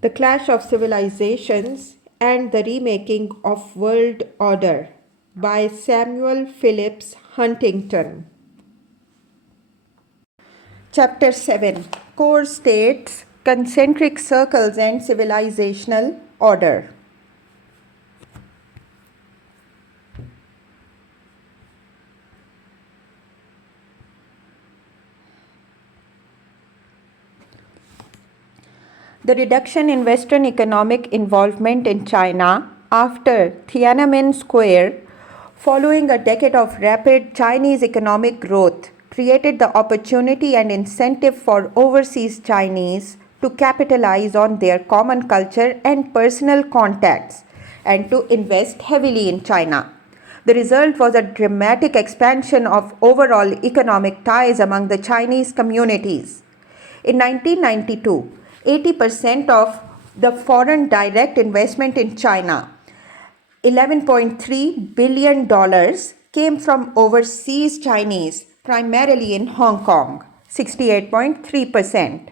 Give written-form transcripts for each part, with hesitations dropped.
The Clash of Civilizations and the Remaking of World Order by Samuel Phillips Huntington. Chapter 7 Core States, Concentric Circles and Civilizational Order. The reduction in Western economic involvement in China after Tiananmen Square, following a decade of rapid Chinese economic growth, created the opportunity and incentive for overseas Chinese to capitalize on their common culture and personal contacts and to invest heavily in China. The result was a dramatic expansion of overall economic ties among the Chinese communities. In 1992, 80% of the foreign direct investment in China, $11.3 billion, came from overseas Chinese, primarily in Hong Kong, 68.3%,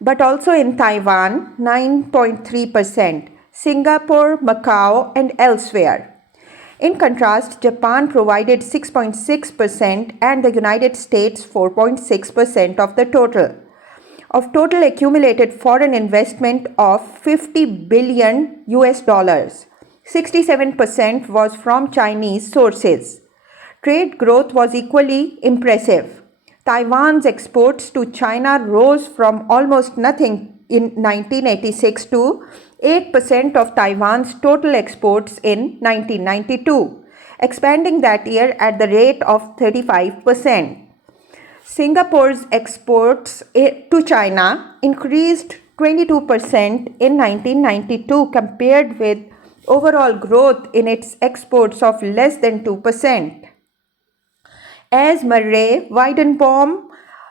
but also in Taiwan, 9.3%, Singapore, Macau, and elsewhere. In contrast, Japan provided 6.6% and the United States 4.6% of the total. Of total accumulated foreign investment of 50 billion US dollars, 67% was from Chinese sources. Trade growth was equally impressive. Taiwan's exports to China rose from almost nothing in 1986 to 8% of Taiwan's total exports in 1992, expanding that year at the rate of 35%. Singapore's exports to China increased 22% in 1992 compared with overall growth in its exports of less than 2%. As Murray Weidenbaum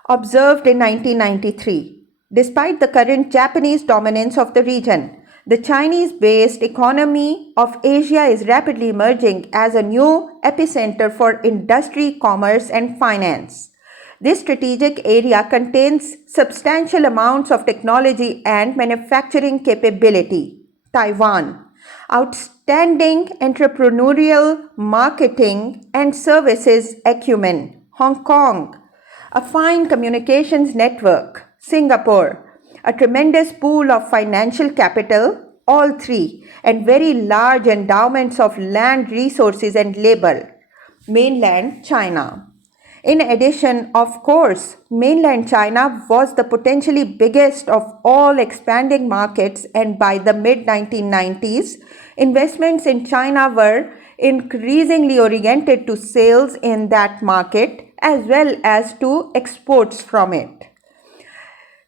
observed in 1993, despite the current Japanese dominance of the region, the Chinese-based economy of Asia is rapidly emerging as a new epicenter for industry, commerce, and finance. This strategic area contains substantial amounts of technology and manufacturing capability. Taiwan, outstanding entrepreneurial, marketing, and services acumen. Hong Kong, a fine communications network. Singapore, a tremendous pool of financial capital, all three, and very large endowments of land resources and labor. Mainland China. In addition, of course, mainland China was the potentially biggest of all expanding markets, and by the mid-1990s, investments in China were increasingly oriented to sales in that market as well as to exports from it.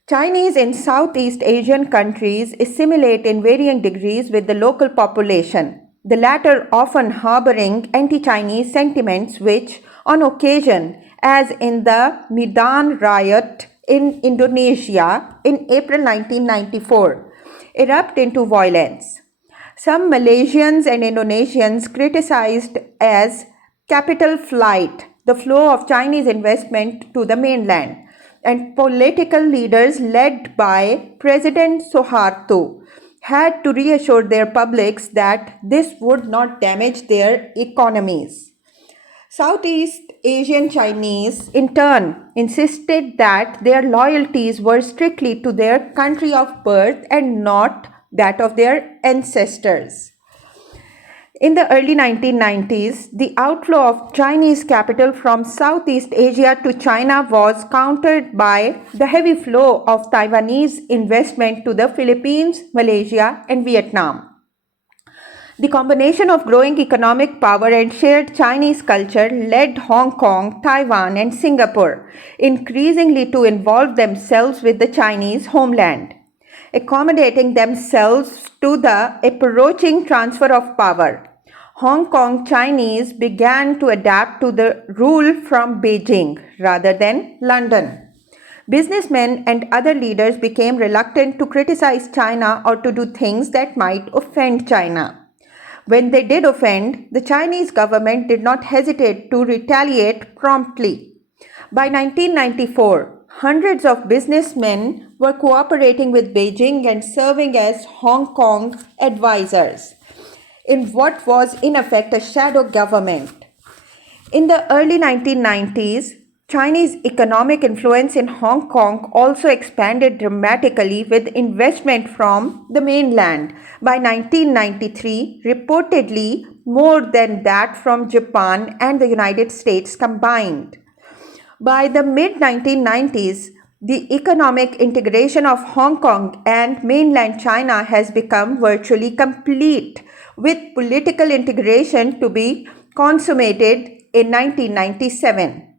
Chinese in Southeast Asian countries assimilate in varying degrees with the local population, the latter often harboring anti-Chinese sentiments which, on occasion, as in the Medan riot in Indonesia in April 1994, erupt into violence. Some Malaysians and Indonesians criticized as capital flight the flow of Chinese investment to the mainland, and political leaders led by President Suharto had to reassure their publics that this would not damage their economies. Southeast Asian Chinese, in turn, insisted that their loyalties were strictly to their country of birth and not that of their ancestors. In the early 1990s, the outflow of Chinese capital from Southeast Asia to China was countered by the heavy flow of Taiwanese investment to the Philippines, Malaysia, and Vietnam. The combination of growing economic power and shared Chinese culture led Hong Kong, Taiwan, and Singapore increasingly to involve themselves with the Chinese homeland, accommodating themselves to the approaching transfer of power. Hong Kong Chinese began to adapt to the rule from Beijing rather than London. Businessmen and other leaders became reluctant to criticize China or to do things that might offend China. When they did offend, the Chinese government did not hesitate to retaliate promptly. By 1994, hundreds of businessmen were cooperating with Beijing and serving as Hong Kong advisors in what was in effect a shadow government. In the early 1990s, Chinese economic influence in Hong Kong also expanded dramatically with investment from the mainland. By 1993, reportedly more than that from Japan and the United States combined. By the mid 1990s, the economic integration of Hong Kong and mainland China has become virtually complete, with political integration to be consummated in 1997.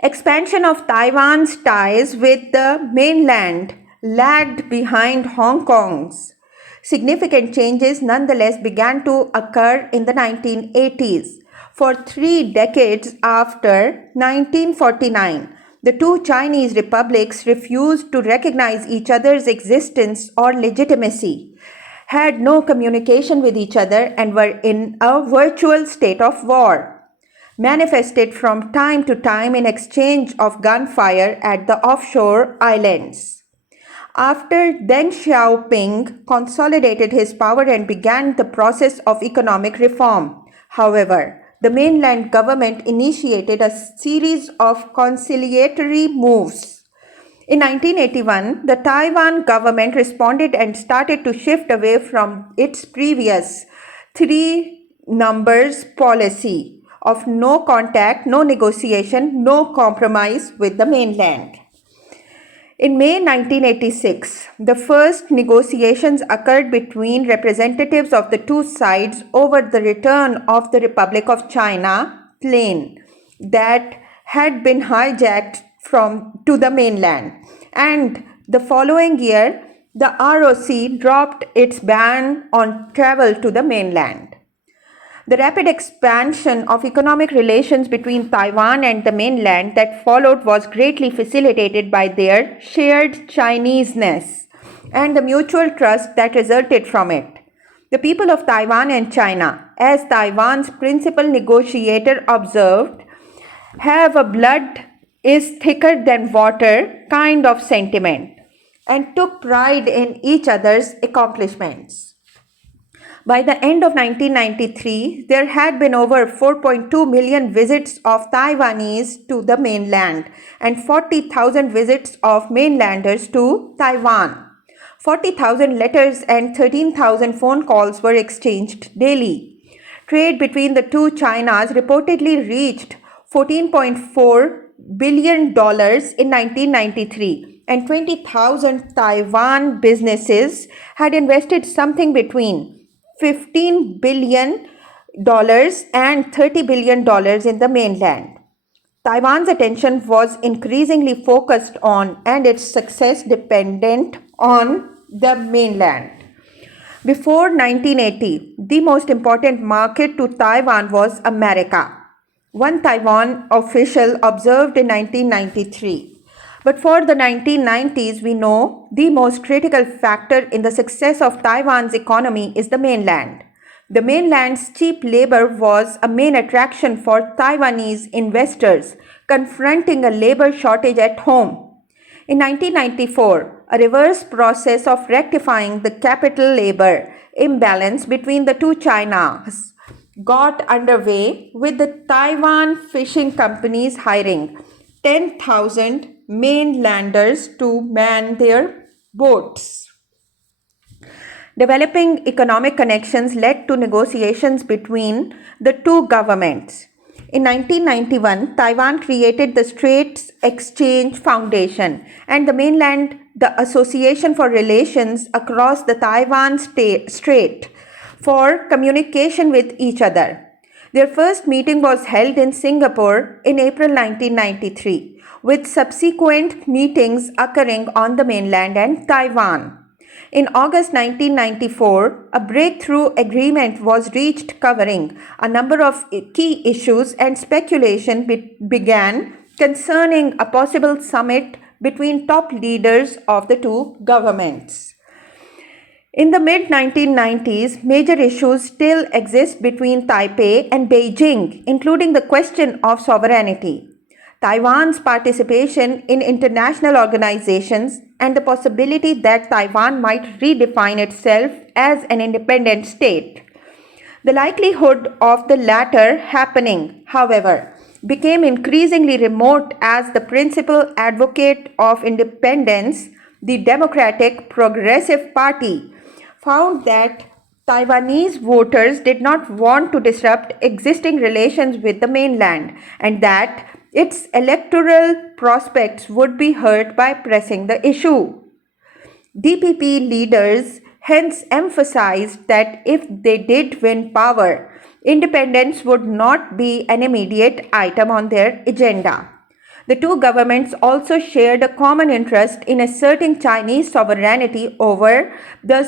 Expansion of Taiwan's ties with the mainland lagged behind Hong Kong's. Significant changes nonetheless began to occur in the 1980s. For 3 decades after 1949, the two Chinese republics refused to recognize each other's existence or legitimacy, had no communication with each other, and were in a virtual state of war, manifested from time to time in exchange of gunfire at the offshore islands. After Deng Xiaoping consolidated his power and began the process of economic reform, however, the mainland government initiated a series of conciliatory moves. In 1981, the Taiwan government responded and started to shift away from its previous three numbers policy of no contact, no negotiation, no compromise with the mainland. In May 1986, the first negotiations occurred between representatives of the two sides over the return of the Republic of China plane that had been hijacked to the mainland. And the following year, the ROC dropped its ban on travel to the mainland. The rapid expansion of economic relations between Taiwan and the mainland that followed was greatly facilitated by their shared Chineseness and the mutual trust that resulted from it. The people of Taiwan and China, as Taiwan's principal negotiator observed, have a blood is thicker than water kind of sentiment and took pride in each other's accomplishments. By the end of 1993, there had been over 4.2 million visits of Taiwanese to the mainland and 40,000 visits of mainlanders to Taiwan. 40,000 letters and 13,000 phone calls were exchanged daily. Trade between the two Chinas reportedly reached $14.4 billion in 1993, and 20,000 Taiwan businesses had invested something between $15 billion and $30 billion in the mainland. Taiwan's attention was increasingly focused on and its success dependent on the mainland. Before 1980, the most important market to Taiwan was America. One Taiwan official observed in 1993. But for the 1990s, we know the most critical factor in the success of Taiwan's economy is the mainland. The mainland's cheap labor was a main attraction for Taiwanese investors, confronting a labor shortage at home. In 1994, a reverse process of rectifying the capital-labor imbalance between the two Chinas got underway, with the Taiwan fishing companies hiring 10,000 mainlanders to man their boats. Developing economic connections led to negotiations between the two governments. In 1991, Taiwan created the Straits Exchange Foundation and the mainland the Association for Relations across the Taiwan Strait for communication with each other. Their first meeting was held in Singapore in April 1993, with subsequent meetings occurring on the mainland and Taiwan. In August 1994, a breakthrough agreement was reached covering a number of key issues, and speculation began concerning a possible summit between top leaders of the two governments. In the mid-1990s, major issues still exist between Taipei and Beijing, including the question of sovereignty. Taiwan's participation in international organizations, and the possibility that Taiwan might redefine itself as an independent state. The likelihood of the latter happening, however, became increasingly remote as the principal advocate of independence, the Democratic Progressive Party, found that Taiwanese voters did not want to disrupt existing relations with the mainland and that its electoral prospects would be hurt by pressing the issue. DPP leaders hence emphasized that if they did win power, independence would not be an immediate item on their agenda. The two governments also shared a common interest in asserting Chinese sovereignty over the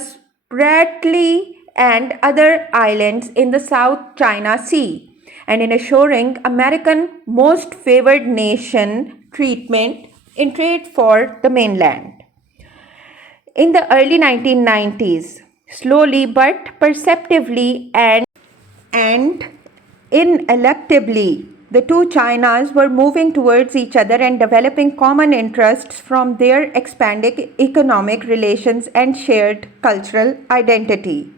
Spratly and other islands in the South China Sea, and in assuring American most favored nation treatment in trade for the mainland. In the early 1990s, slowly but perceptively and ineluctably, the two Chinas were moving towards each other and developing common interests from their expanding economic relations and shared cultural identity.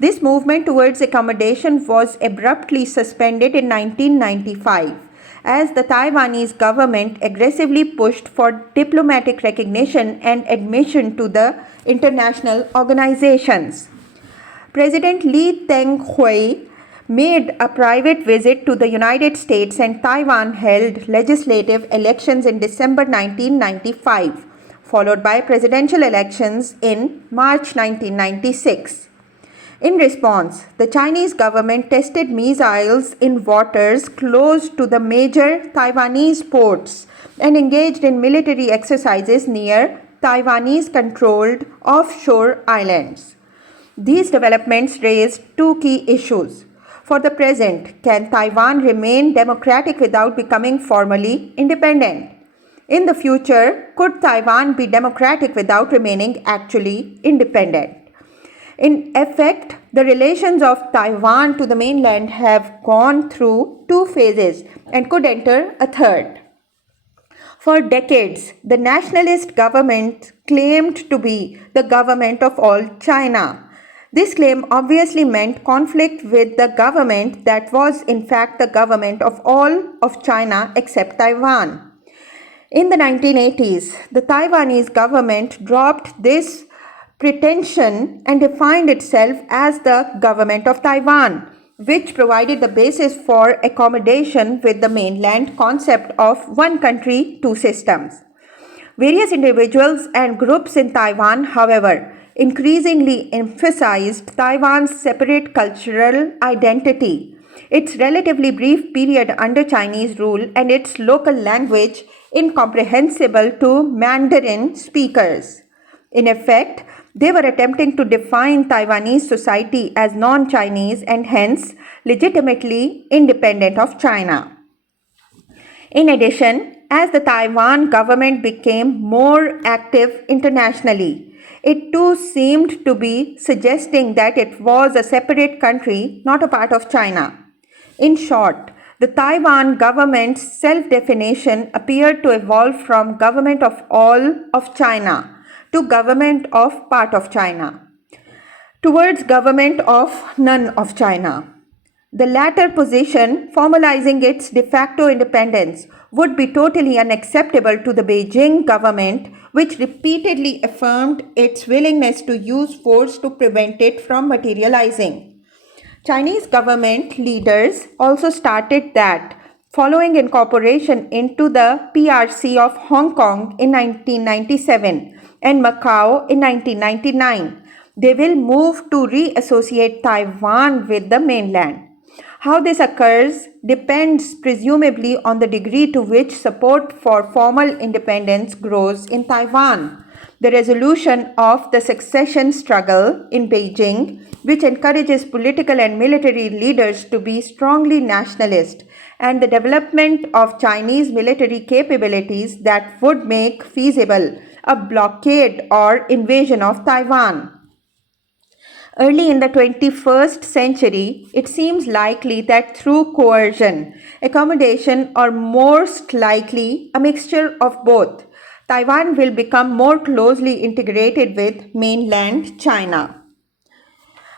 This movement towards accommodation was abruptly suspended in 1995 as the Taiwanese government aggressively pushed for diplomatic recognition and admission to the international organizations. President Lee Teng-hui made a private visit to the United States and Taiwan held legislative elections in December 1995, followed by presidential elections in March 1996. In response, the Chinese government tested missiles in waters close to the major Taiwanese ports and engaged in military exercises near Taiwanese-controlled offshore islands. These developments raised two key issues. For the present, can Taiwan remain democratic without becoming formally independent? In the future, could Taiwan be democratic without remaining actually independent? In effect, the relations of Taiwan to the mainland have gone through two phases and could enter a third. For decades, the nationalist government claimed to be the government of all China. This claim obviously meant conflict with the government that was in fact the government of all of China except Taiwan. In the 1980s, the Taiwanese government dropped this pretension and defined itself as the government of Taiwan, which provided the basis for accommodation with the mainland concept of one country, two systems. Various individuals and groups in Taiwan, however, increasingly emphasized Taiwan's separate cultural identity, its relatively brief period under Chinese rule, and its local language incomprehensible to Mandarin speakers. In effect, they were attempting to define Taiwanese society as non-Chinese and hence legitimately independent of China. In addition, as the Taiwan government became more active internationally, it too seemed to be suggesting that it was a separate country, not a part of China. In short, the Taiwan government's self-definition appeared to evolve from government of all of China to government of part of China, towards government of none of China. The latter position, formalizing its de facto independence, would be totally unacceptable to the Beijing government, which repeatedly affirmed its willingness to use force to prevent it from materializing. Chinese government leaders also started that, following incorporation into the PRC of Hong Kong in 1997 and Macau in 1999, they will move to reassociate Taiwan with the mainland. How this occurs depends presumably on the degree to which support for formal independence grows in Taiwan. The resolution of the succession struggle in Beijing, which encourages political and military leaders to be strongly nationalist, and the development of Chinese military capabilities that would make feasible a blockade or invasion of Taiwan. Early in the 21st century, it seems likely that through coercion, accommodation, or most likely a mixture of both, Taiwan will become more closely integrated with mainland China.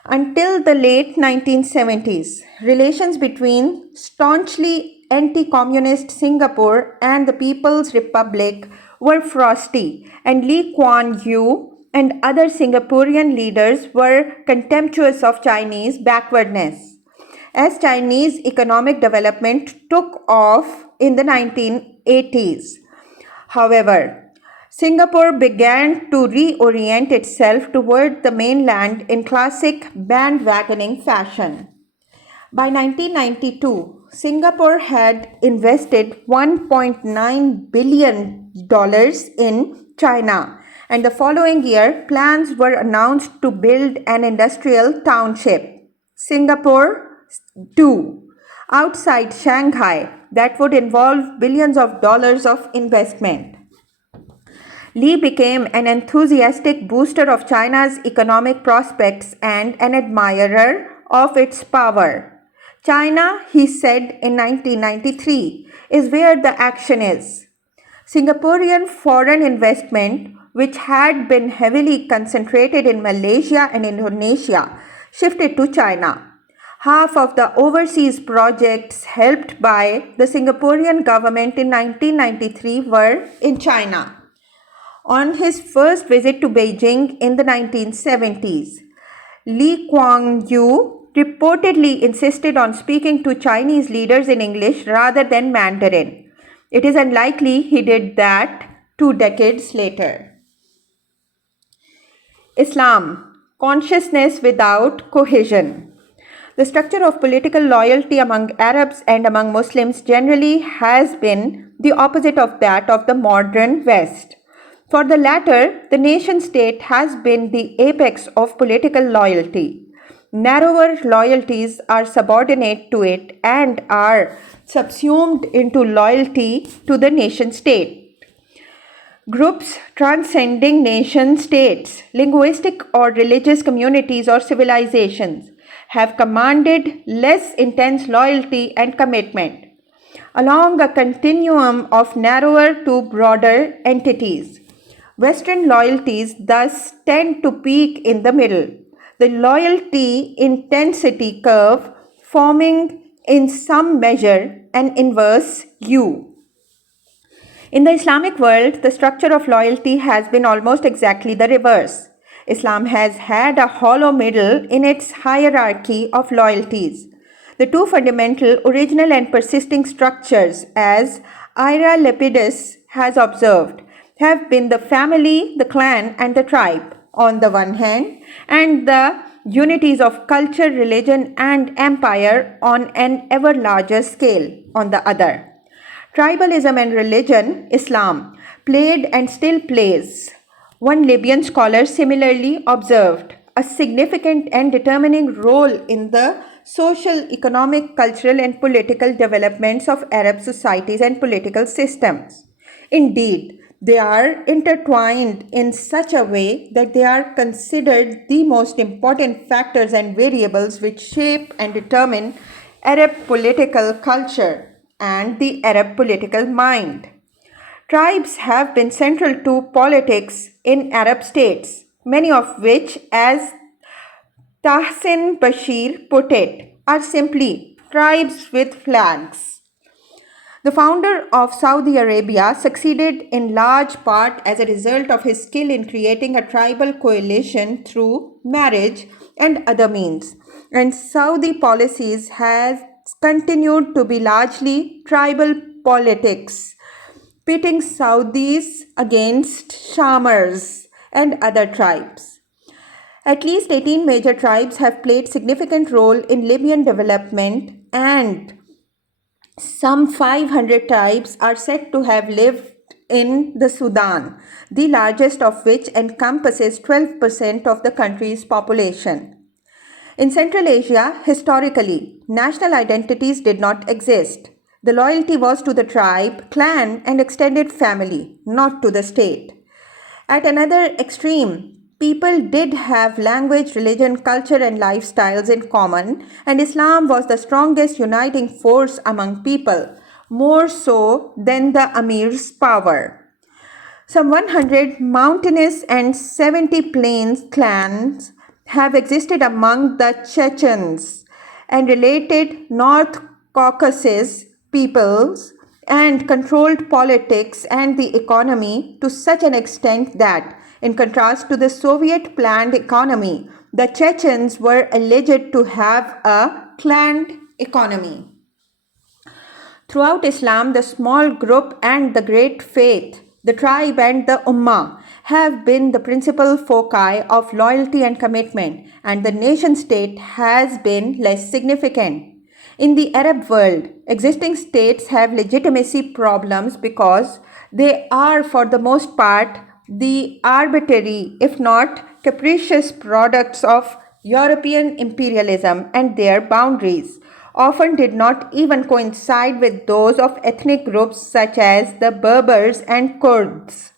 Until the late 1970s, relations between staunchly anti-communist Singapore and the People's Republic were frosty, and Lee Kuan Yew and other Singaporean leaders were contemptuous of Chinese backwardness. As Chinese economic development took off in the 1980s, however, Singapore began to reorient itself toward the mainland in classic bandwagoning fashion. By 1992, Singapore had invested $1.9 billion in China, and the following year, plans were announced to build an industrial township, Singapore 2, outside Shanghai that would involve billions of dollars of investment. Lee became an enthusiastic booster of China's economic prospects and an admirer of its power. China, he said in 1993, is where the action is. Singaporean foreign investment, which had been heavily concentrated in Malaysia and Indonesia, shifted to China. Half of the overseas projects helped by the Singaporean government in 1993 were in China. On his first visit to Beijing in the 1970s, Lee Kuan Yew reportedly insisted on speaking to Chinese leaders in English rather than Mandarin. It is unlikely he did that 2 decades later. Islam, consciousness without cohesion. The structure of political loyalty among Arabs and among Muslims generally has been the opposite of that of the modern West. For the latter, the nation-state has been the apex of political loyalty. Narrower loyalties are subordinate to it and are subsumed into loyalty to the nation-state. Groups transcending nation-states, linguistic or religious communities or civilizations have commanded less intense loyalty and commitment. Along a continuum of narrower to broader entities, Western loyalties thus tend to peak in the middle, the loyalty intensity curve forming in some measure an inverse U. In the Islamic world, the structure of loyalty has been almost exactly the reverse. Islam has had a hollow middle in its hierarchy of loyalties. The two fundamental, original and persisting structures, as Ira Lepidus has observed, have been the family, the clan, and the tribe on the one hand, and the unities of culture, religion, and empire on an ever larger scale on the other. Tribalism and religion, Islam, played and still plays, one Libyan scholar similarly observed, a significant and determining role in the social, economic, cultural, and political developments of Arab societies and political systems. Indeed, they are intertwined in such a way that they are considered the most important factors and variables which shape and determine Arab political culture and the Arab political mind. Tribes have been central to politics in Arab states, many of which, as Tahsin Bashir put it, are simply tribes with flags. The founder of Saudi Arabia succeeded in large part as a result of his skill in creating a tribal coalition through marriage and other means. And Saudi policies has continued to be largely tribal politics, pitting Saudis against Shamars and other tribes. At least 18 major tribes have played significant role in Libyan development, and some 500 tribes are said to have lived in the Sudan, the largest of which encompasses 12% of the country's population. In Central Asia, historically, national identities did not exist. The loyalty was to the tribe, clan, and extended family, not to the state. At another extreme, people did have language, religion, culture, and lifestyles in common, and Islam was the strongest uniting force among people, more so than the Amir's power. Some 100 mountainous and 70 plains clans have existed among the Chechens and related North Caucasus peoples and controlled politics and the economy to such an extent that, in contrast to the Soviet planned economy, the Chechens were alleged to have a planned economy. Throughout Islam, the small group and the great faith, the tribe and the ummah, have been the principal foci of loyalty and commitment, and the nation state has been less significant. In the Arab world, existing states have legitimacy problems because they are, for the most part, the arbitrary, if not capricious, products of European imperialism, and their boundaries often did not even coincide with those of ethnic groups such as the Berbers and Kurds.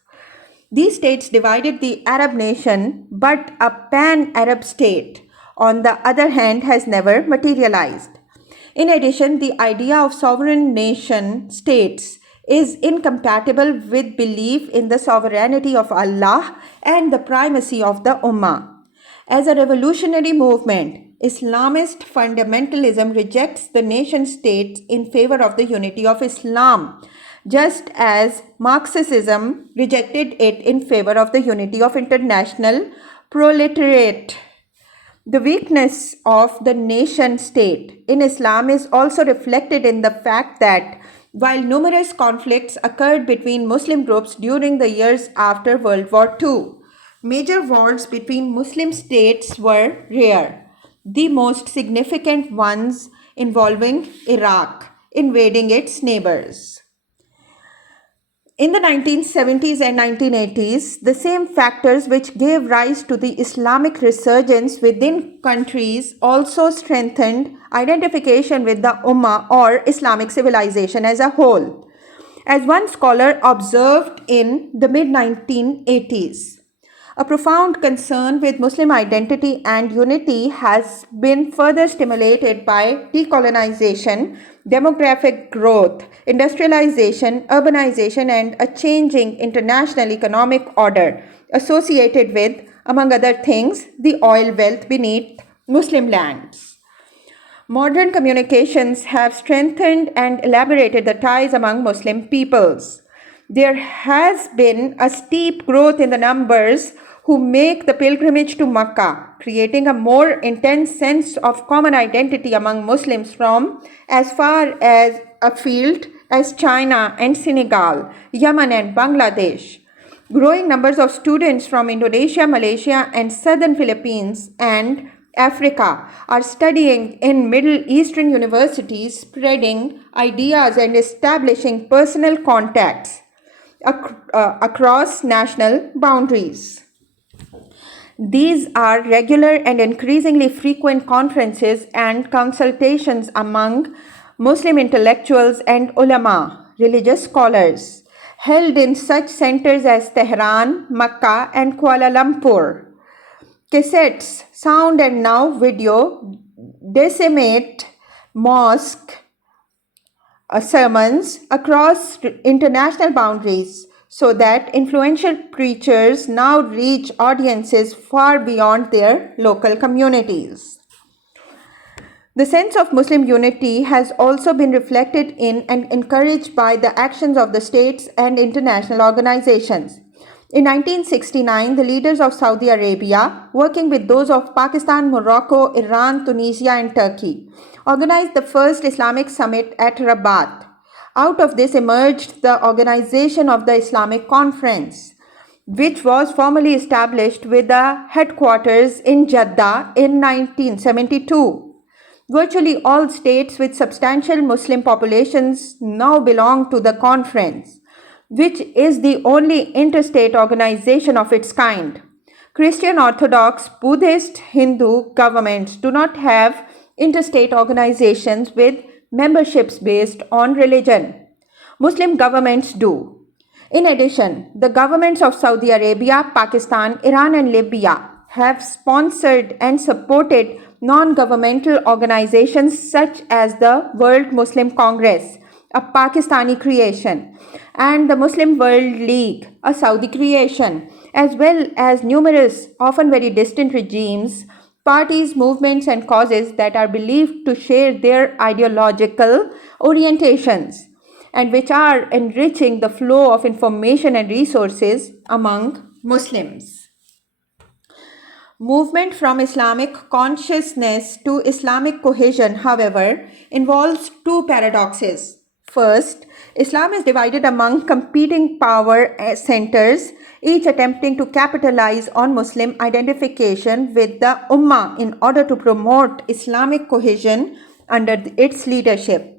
These states divided the Arab nation, but a pan-Arab state, on the other hand, has never materialized. In addition, the idea of sovereign nation states is incompatible with belief in the sovereignty of Allah and the primacy of the Ummah. As a revolutionary movement, Islamist fundamentalism rejects the nation states in favor of the unity of Islam, just as Marxism rejected it in favor of the unity of international proletariat. The weakness of the nation state in Islam is also reflected in the fact that while numerous conflicts occurred between Muslim groups during the years after World War II, major wars between Muslim states were rare, the most significant ones involving Iraq invading its neighbors. In the 1970s and 1980s, the same factors which gave rise to the Islamic resurgence within countries also strengthened identification with the Ummah or Islamic civilization as a whole. As one scholar observed in the mid-1980s, a profound concern with Muslim identity and unity has been further stimulated by decolonization, demographic growth, industrialization, urbanization, and a changing international economic order associated with, among other things, the oil wealth beneath Muslim lands. Modern communications have strengthened and elaborated the ties among Muslim peoples. There has been a steep growth in the numbers who make the pilgrimage to Makkah, creating a more intense sense of common identity among Muslims from as far as afield as China and Senegal, Yemen and Bangladesh. Growing numbers of students from Indonesia, Malaysia, and southern Philippines and Africa are studying in Middle Eastern universities, spreading ideas and establishing personal contacts across national boundaries. These are regular and increasingly frequent conferences and consultations among Muslim intellectuals and ulama, religious scholars, held in such centers as Tehran, Makkah, and Kuala Lumpur. Cassettes, sound and now video decimate mosque sermons across international boundaries, so that influential preachers now reach audiences far beyond their local communities. The sense of Muslim unity has also been reflected in and encouraged by the actions of the states and international organizations. In 1969, the leaders of Saudi Arabia, working with those of Pakistan, Morocco, Iran, Tunisia, and Turkey, organized the first Islamic summit at Rabat. Out of this emerged the organization of the Islamic Conference, which was formally established with the headquarters in Jeddah in 1972. Virtually all states with substantial Muslim populations now belong to the conference, which is the only interstate organization of its kind. Christian, Orthodox, Buddhist, Hindu governments do not have interstate organizations with memberships based on religion. Muslim governments do. In addition, the governments of Saudi Arabia, Pakistan, Iran, and Libya have sponsored and supported non-governmental organizations such as the World Muslim Congress, a Pakistani creation, and the Muslim World League, a Saudi creation, as well as numerous, often very distant regimes, parties, movements, and causes that are believed to share their ideological orientations and which are enriching the flow of information and resources among Muslims. Movement from Islamic consciousness to Islamic cohesion, however, involves two paradoxes. First, Islam is divided among competing power centers, each attempting to capitalize on Muslim identification with the Ummah in order to promote Islamic cohesion under its leadership.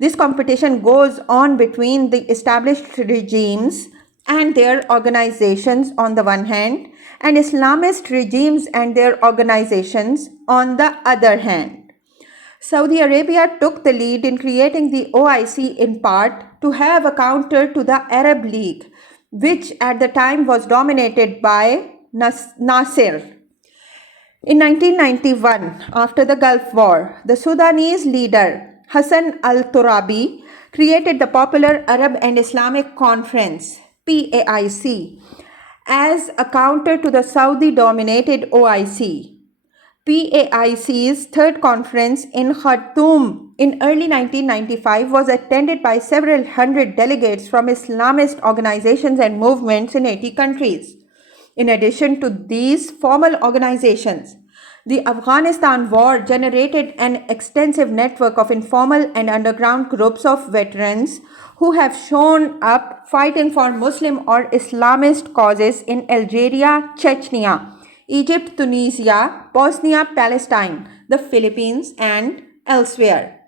This competition goes on between the established regimes and their organizations on the one hand, and Islamist regimes and their organizations on the other hand. Saudi Arabia took the lead in creating the OIC in part to have a counter to the Arab League, which at the time was dominated by Nasser. In 1991, after the Gulf War, the Sudanese leader Hassan al-Turabi created the popular Arab and Islamic Conference, PAIC, as a counter to the Saudi-dominated OIC. PAIC's third conference in Khartoum in early 1995 was attended by several hundred delegates from Islamist organizations and movements in 80 countries. In addition to these formal organizations, the Afghanistan war generated an extensive network of informal and underground groups of veterans who have shown up fighting for Muslim or Islamist causes in Algeria, Chechnya, Egypt, Tunisia, Bosnia, Palestine, the Philippines, and elsewhere.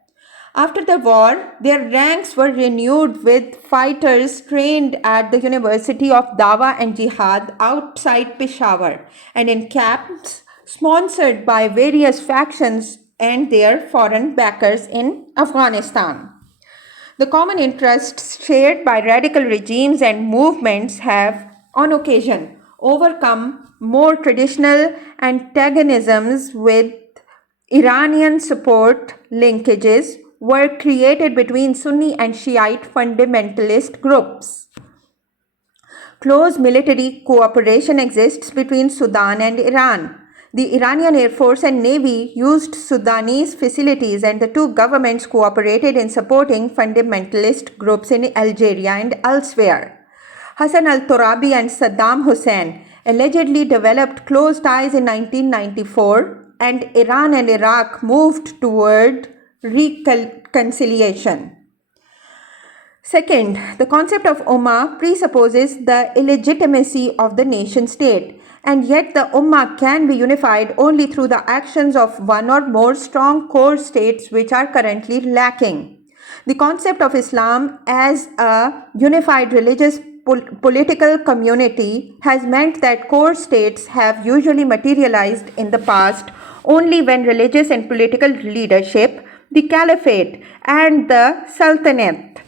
After the war, their ranks were renewed with fighters trained at the University of Dawa and Jihad outside Peshawar and in camps sponsored by various factions and their foreign backers in Afghanistan. The common interests shared by radical regimes and movements have, on occasion, overcome more traditional antagonisms with Iranian support linkages were created between Sunni and Shiite fundamentalist groups. Close military cooperation exists between Sudan and Iran. The Iranian Air Force and Navy used Sudanese facilities and the two governments cooperated in supporting fundamentalist groups in Algeria and elsewhere. Hassan al-Turabi and Saddam Hussein allegedly developed close ties in 1994 and Iran and Iraq moved toward reconciliation. Second, the concept of Ummah presupposes the illegitimacy of the nation state, and yet the Ummah can be unified only through the actions of one or more strong core states which are currently lacking. The concept of Islam as a unified religious political community has meant that core states have usually materialized in the past only when religious and political leadership, the caliphate and the sultanate,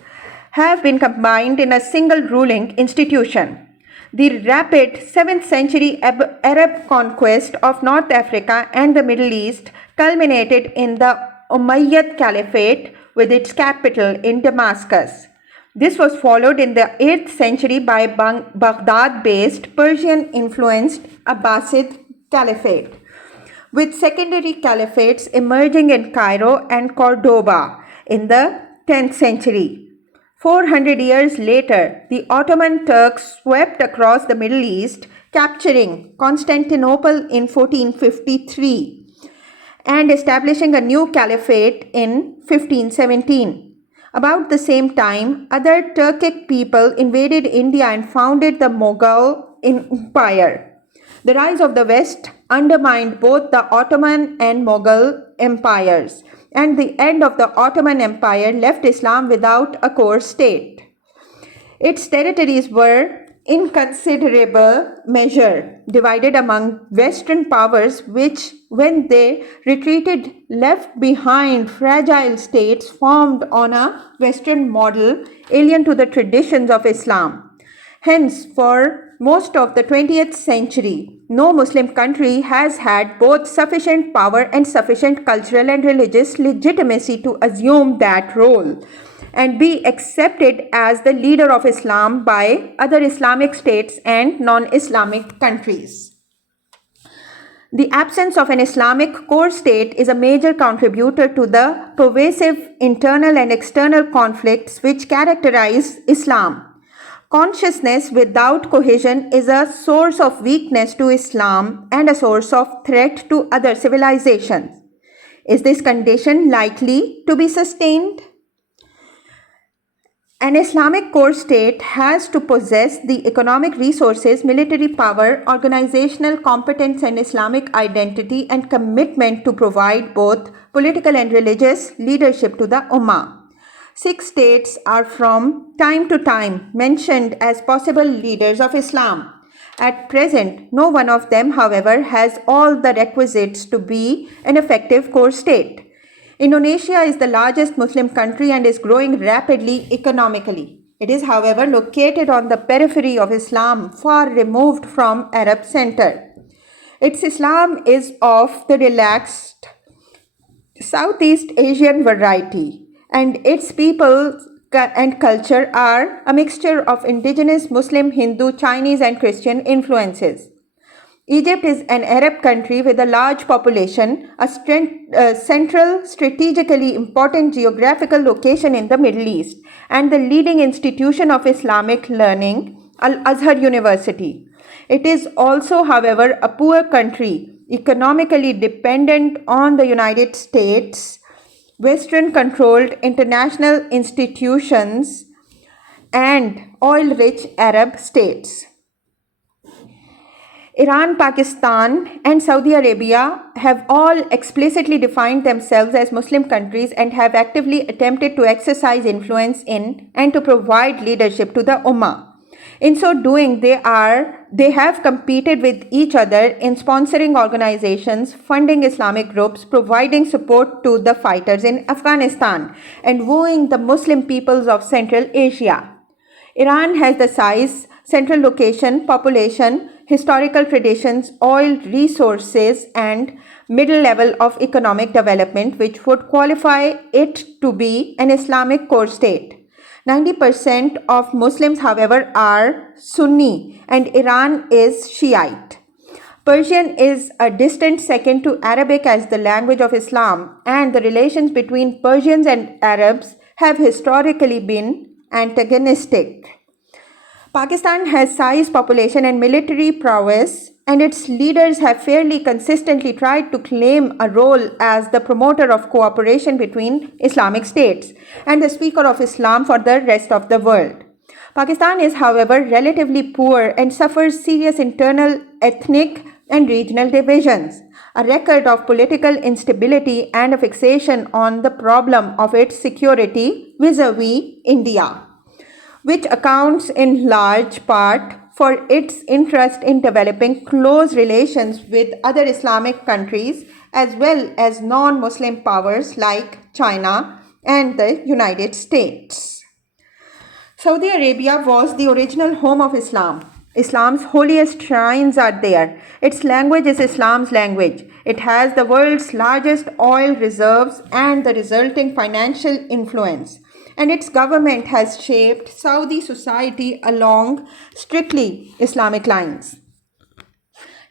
have been combined in a single ruling institution. The rapid 7th century Arab conquest of North Africa and the Middle East culminated in the Umayyad Caliphate with its capital in Damascus. This was followed in the 8th century by Baghdad-based Persian-influenced Abbasid Caliphate, with secondary caliphates emerging in Cairo and Cordoba in the 10th century. 400 years later, the Ottoman Turks swept across the Middle East, capturing Constantinople in 1453 and establishing a new caliphate in 1517. About the same time, other Turkic people invaded India and founded the Mughal Empire. The rise of the West undermined both the Ottoman and Mughal empires, and the end of the Ottoman Empire left Islam without a core state. Its territories were, in considerable measure, divided among Western powers which, when they retreated, left behind fragile states formed on a Western model alien to the traditions of Islam. Hence, for most of the 20th century, no Muslim country has had both sufficient power and sufficient cultural and religious legitimacy to assume that role and be accepted as the leader of Islam by other Islamic states and non-Islamic countries. The absence of an Islamic core state is a major contributor to the pervasive internal and external conflicts which characterize Islam. Consciousness without cohesion is a source of weakness to Islam and a source of threat to other civilizations. Is this condition likely to be sustained? An Islamic core state has to possess the economic resources, military power, organizational competence, and Islamic identity and commitment to provide both political and religious leadership to the Ummah. 6 states are from time to time mentioned as possible leaders of Islam. At present, no one of them, however, has all the requisites to be an effective core state. Indonesia is the largest Muslim country and is growing rapidly economically. It is, however, located on the periphery of Islam, far removed from Arab center. Its Islam is of the relaxed Southeast Asian variety, and its people and culture are a mixture of indigenous Muslim, Hindu, Chinese, and Christian influences. Egypt is an Arab country with a large population, a central, strategically important geographical location in the Middle East, and the leading institution of Islamic learning, Al-Azhar University. It is also, however, a poor country, economically dependent on the United States, Western-controlled international institutions, and oil-rich Arab states. Iran, Pakistan, and Saudi Arabia have all explicitly defined themselves as Muslim countries and have actively attempted to exercise influence in and to provide leadership to the Ummah. In so doing, they have competed with each other in sponsoring organizations, funding Islamic groups, providing support to the fighters in Afghanistan, and wooing the Muslim peoples of Central Asia. Iran has the size, central location, population, historical traditions, oil resources, and middle level of economic development which would qualify it to be an Islamic core state. 90% of Muslims, however, are Sunni and Iran is Shiite. Persian is a distant second to Arabic as the language of Islam, and the relations between Persians and Arabs have historically been antagonistic. Pakistan has size, population, and military prowess, and its leaders have fairly consistently tried to claim a role as the promoter of cooperation between Islamic states and the speaker of Islam for the rest of the world. Pakistan is, however, relatively poor and suffers serious internal, ethnic, and regional divisions, a record of political instability, and a fixation on the problem of its security vis-a-vis India, which accounts in large part for its interest in developing close relations with other Islamic countries as well as non-Muslim powers like China and the United States. Saudi Arabia was the original home of Islam. Islam's holiest shrines are there. Its language is Islam's language. It has the world's largest oil reserves and the resulting financial influence. And its government has shaped Saudi society along strictly Islamic lines.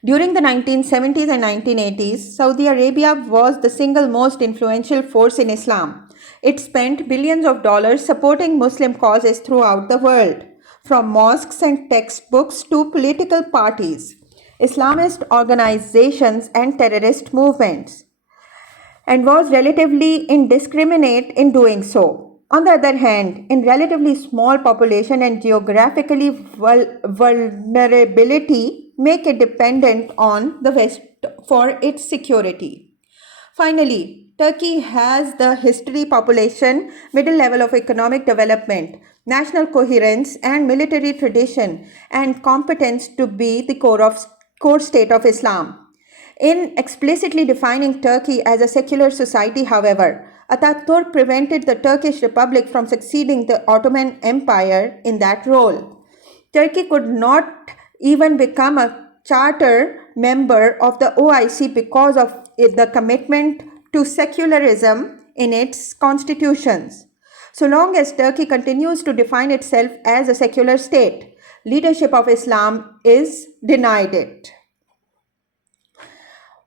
During the 1970s and 1980s, Saudi Arabia was the single most influential force in Islam. It spent billions of dollars supporting Muslim causes throughout the world, from mosques and textbooks to political parties, Islamist organizations, and terrorist movements, and was relatively indiscriminate in doing so. On the other hand, in relatively small population and geographically vulnerability make it dependent on the West for its security. Finally, Turkey has the history, population, middle level of economic development, national coherence, and military tradition and competence to be the core state of Islam. In explicitly defining Turkey as a secular society, however, Ataturk prevented the Turkish Republic from succeeding the Ottoman Empire in that role. Turkey could not even become a charter member of the OIC because of the commitment to secularism in its constitutions. So long as Turkey continues to define itself as a secular state, leadership of Islam is denied it.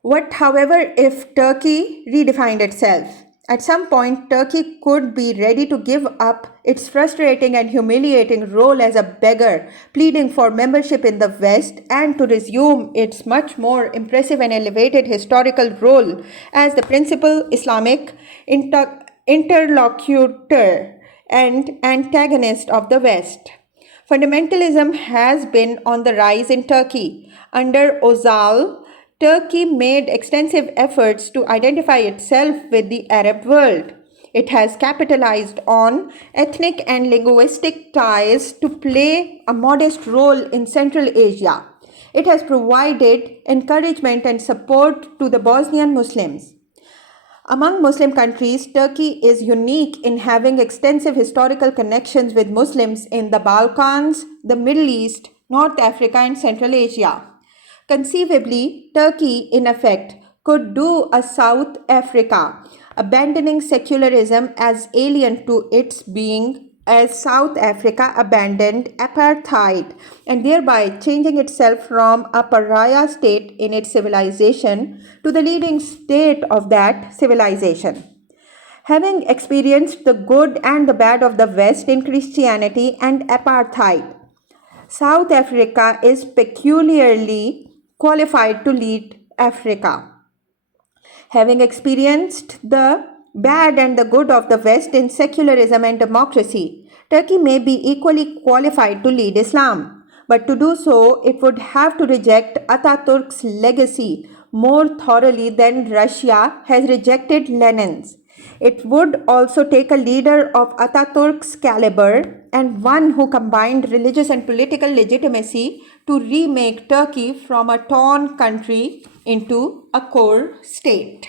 What, however, if Turkey redefined itself? At some point, Turkey could be ready to give up its frustrating and humiliating role as a beggar, pleading for membership in the West, and to resume its much more impressive and elevated historical role as the principal Islamic interlocutor and antagonist of the West. Fundamentalism has been on the rise in Turkey. Under Özal, Turkey made extensive efforts to identify itself with the Arab world. It has capitalized on ethnic and linguistic ties to play a modest role in Central Asia. It has provided encouragement and support to the Bosnian Muslims. Among Muslim countries, Turkey is unique in having extensive historical connections with Muslims in the Balkans, the Middle East, North Africa, and Central Asia. Conceivably, Turkey, in effect, could do a South Africa, abandoning secularism as alien to its being as South Africa abandoned apartheid, and thereby changing itself from a pariah state in its civilization to the leading state of that civilization. Having experienced the good and the bad of the West in Christianity and apartheid, South Africa is peculiarly qualified to lead Africa. Having experienced the bad and the good of the West in secularism and democracy, Turkey may be equally qualified to lead Islam. But to do so, it would have to reject Ataturk's legacy more thoroughly than Russia has rejected Lenin's. It would also take a leader of Ataturk's caliber and one who combined religious and political legitimacy to remake Turkey from a torn country into a core state.